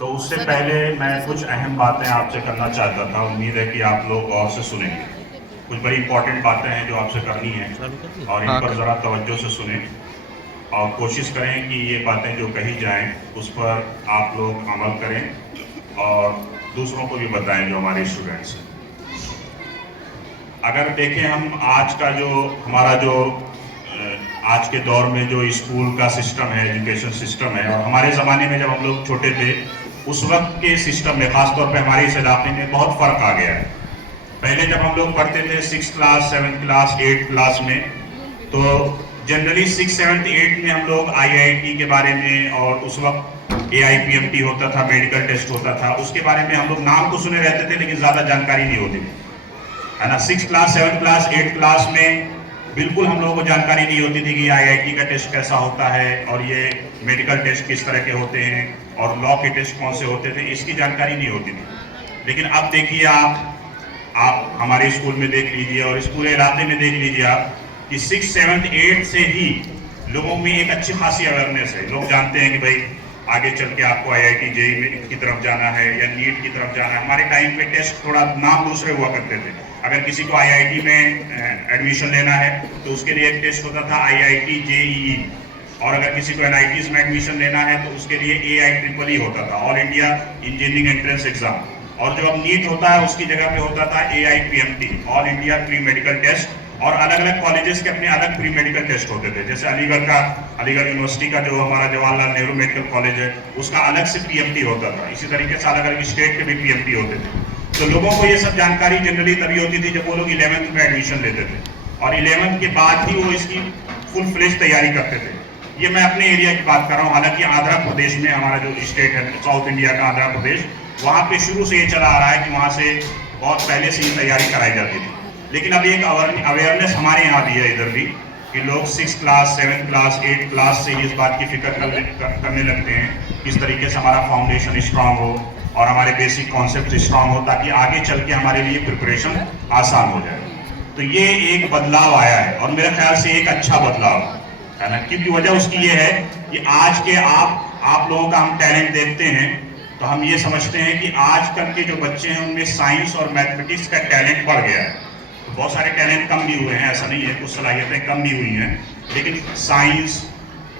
तो उससे पहले मैं कुछ अहम बातें आपसे करना चाहता था। उम्मीद है कि आप लोग गौर से सुनेंगे। कुछ बड़ी इंपॉर्टेंट बातें हैं जो आपसे करनी है और इन हाँ पर कर। ज़रा तवज्जो से सुने और कोशिश करें कि ये बातें जो कही जाएं उस पर आप लोग अमल करें और दूसरों को भी बताएं जो हमारे स्टूडेंट्स हैं। अगर देखें हम आज का जो हमारा जो आज के दौर में जो स्कूल का सिस्टम है, एजुकेशन सिस्टम है, और हमारे ज़माने में जब हम लोग छोटे थे उस वक्त के सिस्टम में खासतौर पे हमारे इस इलाके में बहुत फ़र्क आ गया है। पहले जब हम लोग पढ़ते थे 6th class, 7th class, 8th class में, तो जनरली 6, 7, 8 में हम लोग IIT के बारे में और उस वक्त AIPMT होता था, मेडिकल टेस्ट होता था, उसके बारे में हम लोग नाम तो सुने रहते थे लेकिन ज़्यादा जानकारी नहीं होती थी, है ना। 6th class, 7th class, 8th class में बिल्कुल हम लोगों को जानकारी नहीं होती थी कि IIT का टेस्ट कैसा होता है और ये मेडिकल टेस्ट किस तरह के होते हैं और लॉ के टेस्ट कौन से होते थे, इसकी जानकारी नहीं होती थी। लेकिन अब देखिए आप हमारे स्कूल में देख लीजिए और इस पूरे इलाके में देख लीजिए आप कि 6, 7, 8 से ही लोगों में एक अच्छी खासी अवेयरनेस है। लोग जानते हैं कि भाई आगे चल के आपको IIT JEE की तरफ जाना है या नीट की तरफ जाना है। हमारे टाइम पे टेस्ट थोड़ा नाम दूसरे हुआ करते थे। अगर किसी को IIT में एडमिशन लेना है तो उसके लिए एक टेस्ट होता था IIT JEE, और अगर किसी को NITs में एडमिशन लेना है तो उसके लिए AIEEE होता था, all India engineering entrance exam. और जो अब नीट होता है उसकी जगह पे होता था AIPMT, all India pre medical test. और अलग अलग कॉलेजेस के अपने अलग प्री मेडिकल टेस्ट होते थे। जैसे अलीगढ़ यूनिवर्सिटी का जो हमारा जवाहरलाल नेहरू मेडिकल कॉलेज है उसका अलग से PMT होता था। इसी तरीके से अलग अलग स्टेट के भी PMT होते थे। तो लोगों को ये सब जानकारी जनरली तभी होती थी जब वो लोग 11th में एडमिशन लेते थे और 11th के बाद ही वो इसकी फुल फ्लेज तैयारी करते थे। ये मैं अपने एरिया की बात कर रहा हूँ। हालांकि आंध्र प्रदेश में हमारा जो स्टेट है, साउथ इंडिया का आंध्र प्रदेश, वहाँ पे शुरू से ये चला आ रहा है कि वहाँ से बहुत पहले से ही तैयारी कराई जाती थी। लेकिन अब एक अवेयरनेस हमारे यहाँ भी है इधर भी कि लोग 6th class, 7th class, 8th class से इस बात की फिक्र करने लगते हैं किस तरीके से हमारा फाउंडेशन स्ट्रांग हो और हमारे बेसिक कॉन्सेप्ट स्ट्रांग हो ताकि आगे चल के हमारे लिए प्रिपरेशन आसान हो जाए। तो ये एक बदलाव आया है और मेरे ख्याल से एक अच्छा बदलाव है ना, क्योंकि वजह उसकी ये है कि आज के आप लोगों का हम टैलेंट देखते हैं तो हम ये समझते हैं कि आजकल के जो बच्चे हैं उनमें साइंस और मैथमेटिक्स का टैलेंट बढ़ गया है। तो बहुत सारे टैलेंट कम भी हुए हैं, ऐसा नहीं है, कुछ सलाहियतें कम भी हुई हैं, लेकिन science,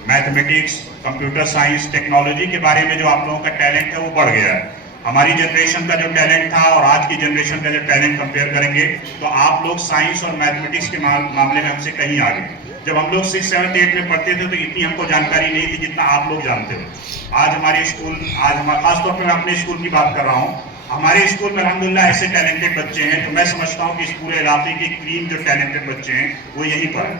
mathematics, computer science, technology के बारे में जो आप लोगों का टैलेंट है वो बढ़ गया है। हमारी जनरेशन का जो टैलेंट था और आज की जनरेशन का जो टैलेंट कंपेयर करेंगे तो आप लोग साइंस और मैथमेटिक्स के मामले में हमसे कहीं आगे। जब हम लोग 6, 7, 8 में पढ़ते थे तो इतनी हमको जानकारी नहीं थी जितना आप लोग जानते हो। आज हमारे स्कूल, आज हमारे खासतौर पर मैं अपने स्कूल की बात कर रहा हूँ, हमारे स्कूल में अल्हम्दुलिल्लाह ऐसे टैलेंटेड बच्चे हैं तो मैं समझता हूँ कि इस पूरे इलाके के क्रीम जो टैलेंटेड बच्चे हैं वो यहीं पर है।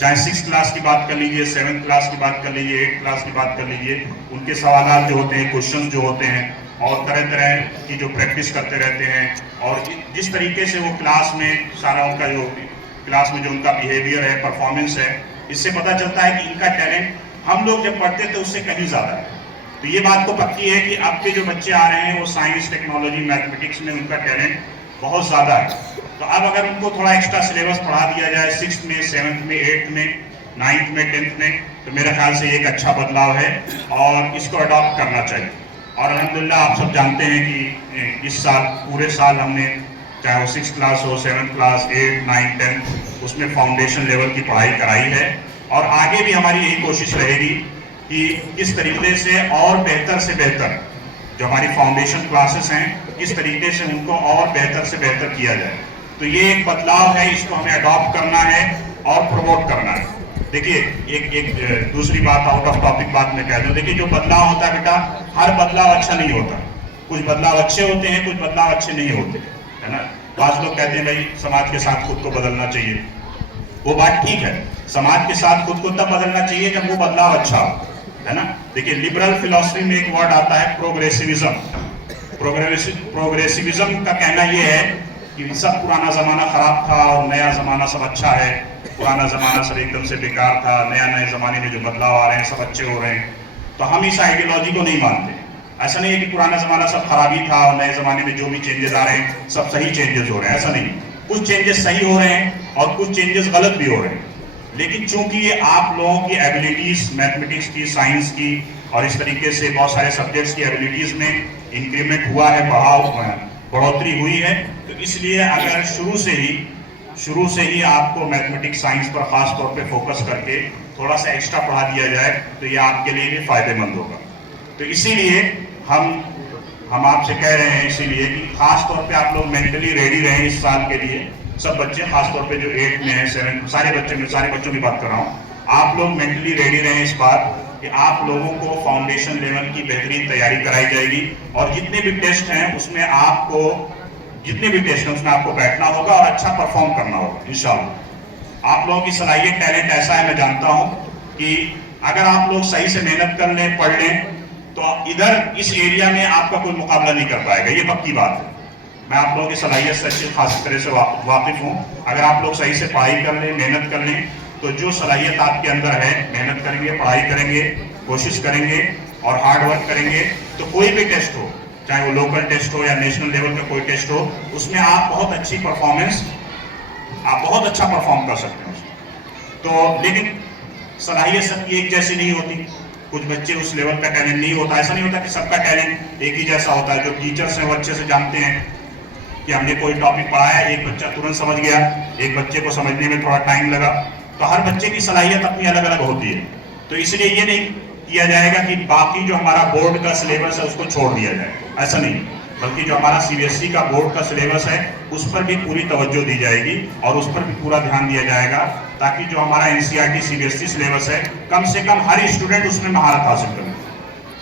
चाहे 6th क्लास की बात कर लीजिए, 7th क्लास की बात कर लीजिए, 8th क्लास की बात कर लीजिए, उनके सवाल जो होते हैं, क्वेश्चन जो होते हैं और तरह तरह की जो प्रैक्टिस करते रहते हैं और जिस तरीके से वो क्लास में सारा उनका जो क्लास में जो उनका बिहेवियर है, परफॉर्मेंस है, इससे पता चलता है कि इनका टैलेंट हम लोग जब पढ़ते थे उससे कहीं ज़्यादा है। तो ये बात तो पक्की है कि अब के जो बच्चे आ रहे हैं वो साइंस, टेक्नोलॉजी, मैथमेटिक्स में उनका टैलेंट बहुत ज़्यादा है। तो अब अगर उनको थोड़ा एक्स्ट्रा सिलेबस पढ़ा दिया जाए 6th में, 7th में, 8th में, 9th में, 10th में, तो मेरे ख्याल से एक अच्छा बदलाव है और इसको अडॉप्ट करना चाहिए। और अल्हम्दुलिल्लाह आप सब जानते हैं कि इस साल, पूरे साल हमने, चाहे वो 6th क्लास हो, 7th क्लास, 8, 9, 10, उसमें फाउंडेशन लेवल की पढ़ाई कराई है और आगे भी हमारी यही कोशिश रहेगी कि इस तरीके से और बेहतर से बेहतर जो हमारी फाउंडेशन क्लासेस हैं इस तरीके से उनको और बेहतर से बेहतर किया जाए। तो ये एक बदलाव है, इसको हमें अडॉप्ट करना है और प्रमोट करना है। देखिए एक दूसरी बात, आउट ऑफ टॉपिक बात मैं कह दूं, देखिए जो बदलाव होता है बेटा, हर बदलाव अच्छा नहीं होता। कुछ बदलाव अच्छे होते हैं, कुछ बदलाव अच्छे नहीं होते, है ना। बात लोग कहते हैं भाई समाज के साथ खुद को बदलना चाहिए, वो बात ठीक है, समाज के साथ खुद को तब बदलना चाहिए जब वो बदलाव अच्छा हो, है ना। देखिए लिबरल फिलॉसफी में एक वर्ड आता है प्रोग्रेसिविज्म। प्रोग्रेसिविज्म का कहना यह है कि सब पुराना जमाना खराब था और नया जमाना सब अच्छा है, पुराना जमाना सब एकदम से बेकार था, नए जमाने में जो बदलाव आ रहे हैं सब अच्छे हो रहे हैं। तो हम इस आइडियोलॉजी को नहीं मानते। ऐसा नहीं है कि पुराना जमाना सब खराब ही था और नए जमाने में जो भी चेंजेस आ रहे हैं सब सही चेंजेस हो रहे हैं, ऐसा नहीं। कुछ चेंजेस सही हो रहे हैं और कुछ चेंजेस गलत भी हो रहे हैं। लेकिन चूंकि ये आप लोगों की एबिलिटीज, मैथमेटिक्स की, साइंस की और इस तरीके से बहुत सारे सब्जेक्ट्स की एबिलिटीज में इंक्रीमेंट हुआ है, बढ़ोतरी हुई है। तो इसलिए अगर शुरू से ही आपको मैथमेटिक्स साइंस पर खास तौर पे फोकस करके थोड़ा सा एक्स्ट्रा पढ़ा दिया जाए तो ये आपके लिए भी फायदेमंद होगा। तो इसीलिए हम आपसे कह रहे हैं इसीलिए कि खास तौर पे आप लोग मेंटली रेडी रहें इस साल के लिए। सब बच्चे खास तौर पे जो 8 में है, 7, सारे बच्चों की बात कर रहा हूँ, आप लोग मेंटली रेडी रहें इस बार कि आप लोगों को फाउंडेशन लेवल की बेहतरीन तैयारी कराई जाएगी और जितने भी टेस्ट हैं उसमें आपको बैठना होगा और अच्छा परफॉर्म करना होगा इंशाल्लाह। आप लोगों की सलाहियत, टैलेंट ऐसा है, मैं जानता हूं कि अगर आप लोग सही से मेहनत कर लें, पढ़ लें तो इधर इस एरिया में आपका कोई मुकाबला नहीं कर पाएगा, ये पक्की बात है। मैं आप लोगों की सलाहियत से अच्छी खासी तरह से वाकिफ हूँ। अगर आप लोग सही से पढ़ाई कर लें, मेहनत कर लें तो जो सलाहियत आपके अंदर है, मेहनत करेंगे, पढ़ाई करेंगे, कोशिश करेंगे और हार्ड वर्क करेंगे तो कोई भी टेस्ट हो, चाहे वो लोकल टेस्ट हो या नेशनल लेवल का कोई टेस्ट हो, उसमें आप बहुत अच्छा परफॉर्म कर सकते हैं। तो लेकिन सलाहियत सबकी एक जैसी नहीं होती, कुछ बच्चे उस लेवल का टैलेंट नहीं होता। ऐसा नहीं होता कि सबका टैलेंट एक ही जैसा होता है। जो टीचर्स हैं वो अच्छे से जानते हैं कि हमने कोई टॉपिक पढ़ाया, एक बच्चा तुरंत समझ गया, एक बच्चे को समझने में थोड़ा टाइम लगा। तो हर बच्चे की सलाहियत अपनी अलग अलग होती है। तो इसलिए ये नहीं किया जाएगा कि बाकी जो हमारा बोर्ड का सिलेबस है उसको छोड़ दिया जाए, ऐसा नहीं, बल्कि जो हमारा सीबीएसई का बोर्ड का सिलेबस है उस पर भी पूरी तवज्जो दी जाएगी और उस पर भी पूरा ध्यान दिया जाएगा, ताकि जो हमारा एनसीईआरटी सीबीएसई सिलेबस है कम से कम हर स्टूडेंट उसमें महारत हासिल करे।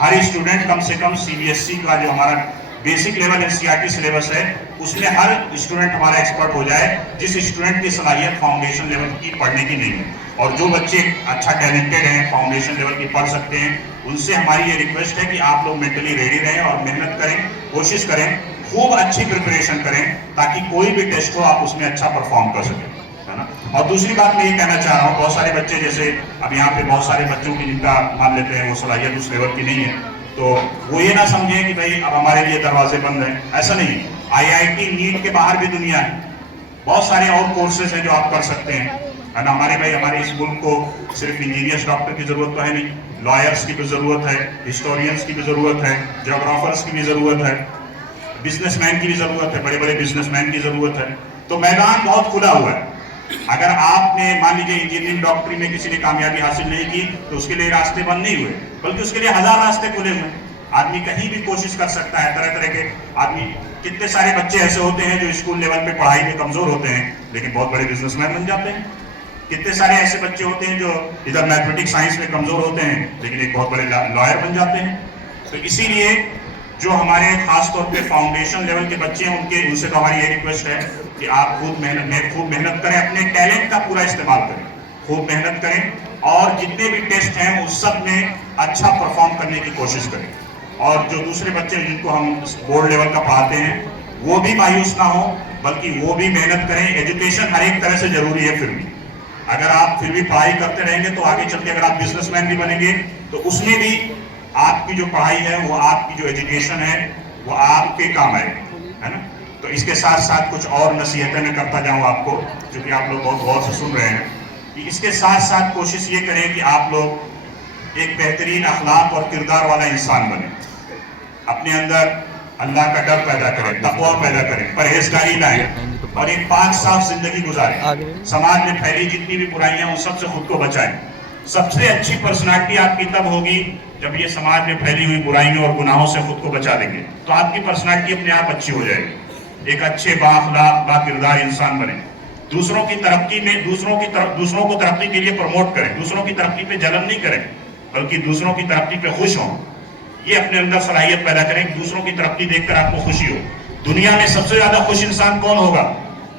हर स्टूडेंट कम से कम सीबीएसई का जो हमारा बेसिक लेवल एनसीईआरटी सिलेबस है उसमें हर स्टूडेंट हमारा एक्सपर्ट हो जाए, जिस स्टूडेंट की सलाहियत फाउंडेशन लेवल की पढ़ने की नहीं है। और जो बच्चे अच्छा टैलेंटेड हैं, फाउंडेशन लेवल की पढ़ सकते हैं, उनसे हमारी ये रिक्वेस्ट है कि आप लोग मेंटली रेडी रहें और मेहनत करें, कोशिश करें, खूब अच्छी प्रिपरेशन करें ताकि कोई भी टेस्ट हो आप उसमें अच्छा परफॉर्म कर सकें, है ना। और दूसरी बात मैं ये कहना चाह रहा हूँ, बहुत सारे बच्चे, जैसे अब यहाँ पे बहुत सारे बच्चों की जिनका मान लेते हैं वो सलाहियत उस लेवल की नहीं है, तो वो ये ना समझें कि भाई अब हमारे लिए दरवाजे बंद हैं, ऐसा नहीं। आईआईटी नीट के बाहर भी दुनिया है, बहुत सारे और कोर्सेज हैं जो आप कर सकते हैं, है ना। हमारे इस मुल्क को सिर्फ इंजीनियर्स, डॉक्टर की जरूरत तो है नहीं, लॉयर्स की भी जरूरत है, हिस्टोरियंस की भी जरूरत है, ज्योग्राफर्स की भी जरूरत है, बिजनेसमैन की भी जरूरत है, बड़े बड़े बिजनेसमैन की जरूरत है। तो मैदान बहुत खुला हुआ है। अगर आपने मान लीजिए इंजीनियरिंग, डॉक्टरी में किसी ने कामयाबी हासिल नहीं की तो उसके लिए रास्ते बंद नहीं हुए, बल्कि उसके लिए 1000 रास्ते खुले हुए। आदमी कहीं भी कोशिश कर सकता है, तरह तरह के आदमी, कितने सारे बच्चे ऐसे होते हैं जो स्कूल लेवल पे पढ़ाई में कमजोर होते हैं लेकिन बहुत बड़े बिजनेसमैन बन जाते हैं। कितने सारे ऐसे बच्चे होते हैं जो इधर मैथमेटिक्स साइंस में कमजोर होते हैं लेकिन एक बहुत बड़े लॉयर बन जाते हैं। तो इसीलिए जो हमारे खास तौर पे फाउंडेशन लेवल के बच्चे हैं उनसे तो हमारी ये रिक्वेस्ट है कि आप खूब मेहनत करें, अपने टैलेंट का पूरा इस्तेमाल करें, खूब मेहनत करें और जितने भी टेस्ट हैं उस सब में अच्छा परफॉर्म करने की कोशिश करें। और जो दूसरे बच्चे जिनको हम बोर्ड लेवल का पढ़ाते हैं वो भी मायूस ना हो, बल्कि वो भी मेहनत करें। एजुकेशन हर एक तरह से जरूरी है, फिर भी अगर आप फिर भी पढ़ाई करते रहेंगे तो आगे चल के अगर आप बिजनेसमैन भी बनेंगे तो उसमें भी आपकी जो पढ़ाई है, वो आपकी जो एजुकेशन है वो आपके काम आएगी, है ना। तो इसके साथ साथ कुछ और नसीहतें मैं करता जाऊं आपको, क्योंकि आप लोग बहुत गौर से सुन रहे हैं, कि इसके साथ साथ कोशिश ये करें कि आप लोग एक बेहतरीन अखलाक और किरदार वाला इंसान बने, अपने अंदर अल्लाह का डर पैदा करें, तक़वा पैदा करें, परहेजगारी लाएं और एक पाक साफ जिंदगी गुजारें। समाज में फैली जितनी भी बुराइयां उन सब से खुद को बचाएं। सबसे अच्छी पर्सनालिटी आपकी तब होगी जब ये समाज में फैली हुई बुराइयों और गुनाहों से खुद को बचा देंगे, तो आपकी पर्सनालिटी अपने आप अच्छी हो जाएगी। एक अच्छे बाअखलाक, बाकिरदार इंसान बने, दूसरों की तरक्की में दूसरों को तरक्की के लिए प्रमोट करें, दूसरों की तरक्की पे जलन नहीं करें बल्कि दूसरों की तरक्की पे खुश हों। ये अपने अंदर सलाहियत पैदा करें, दूसरों की तरक्की देखकर आपको खुशी हो। दुनिया में सबसे ज्यादा खुश इंसान कौन होगा?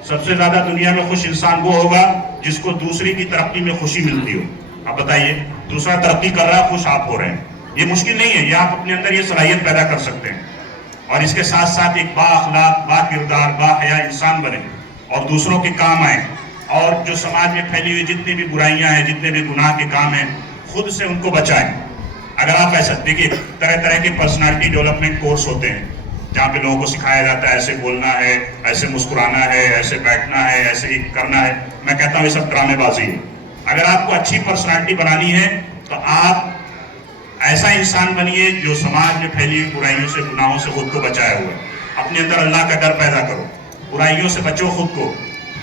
सबसे ज्यादा दुनिया में खुश इंसान वो होगा जिसको दूसरे की तरक्की में खुशी मिलती हो। आप बताइए, दूसरा तरक्की कर रहा है, खुश आप हो रहे हैं, ये मुश्किल नहीं है, ये आप अपने अंदर ये सलाहियत पैदा कर सकते हैं। और इसके साथ साथ एक बाअखलाक, बाकिरदार, बाहया इंसान बने और दूसरों के काम आए, और जो समाज में फैली हुई जितनी भी बुराइयां हैं, जितने भी गुनाह के काम हैं, खुद से उनको बचाएं। अगर आप ऐसा देखिए, तरह तरह के पर्सनालिटी डेवलपमेंट कोर्स होते हैं जहाँ पे लोगों को सिखाया जाता है ऐसे बोलना है, ऐसे मुस्कुराना है, ऐसे बैठना है, ऐसे ही करना है। मैं कहता हूँ ये सब ड्रामेबाजी है। अगर आपको अच्छी पर्सनालिटी बनानी है तो आप ऐसा इंसान बनिए जो समाज में फैली हुई बुराइयों से, गुनाहों से खुद को बचाया हुआ है। अपने अंदर अल्लाह का डर पैदा करो, बुराइयों से बचो खुद को,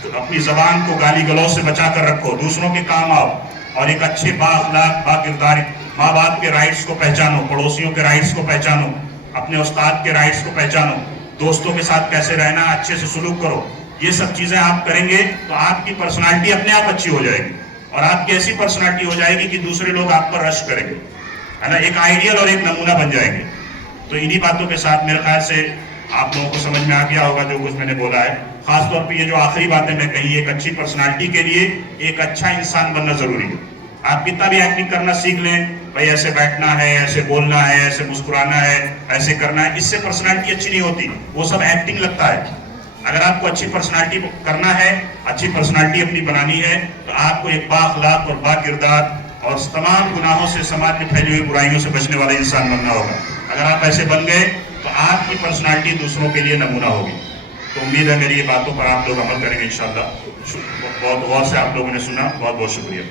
तो अपनी जबान को गाली गलौज से बचा कर रखो, दूसरों के काम आओ और एक अच्छे बाअखलाक बाकिरदार माँ बाप के राइट्स को पहचानो, पड़ोसियों के राइट्स को पहचानो, अपने उस्ताद के राइट्स को पहचानो, दोस्तों के साथ कैसे रहना, अच्छे से सुलूक करो। ये सब चीजें आप करेंगे तो आपकी पर्सनालिटी अपने आप अच्छी हो जाएगी और आपकी ऐसी पर्सनालिटी हो जाएगी कि दूसरे लोग आप पर रश करेंगे, है ना, एक आइडियल और एक नमूना बन जाएंगे। तो इन्हीं बातों के साथ मेरे ख्याल से आप लोगों को समझ में आ गया होगा जो कुछ मैंने बोला है। खासतौर पे ये जो आखिरी बातें मैं कही, एक अच्छी पर्सनालिटी के लिए एक अच्छा इंसान बनना जरूरी है। आप कितना भी एक्टिंग करना सीख लें, भाई ऐसे बैठना है, ऐसे बोलना है, ऐसे मुस्कुराना है, ऐसे करना है, इससे पर्सनालिटी अच्छी नहीं होती, वो सब एक्टिंग लगता है। अगर आपको अच्छी पर्सनालिटी करना है, अच्छी पर्सनालिटी अपनी बनानी है, तो आपको एक बाअखलाक और बाकिरदार और तमाम गुनाहों से, समाज में फैली हुई बुराइयों से बचने वाला इंसान बनना होगा। अगर आप ऐसे बन गए तो आपकी पर्सनालिटी दूसरों के लिए नमूना होगी। तो उम्मीद है मेरी ये बातों पर आप लोग अमल करेंगे इंशाअल्लाह। बहुत गौर से आप लोगों ने सुना, बहुत बहुत शुक्रिया।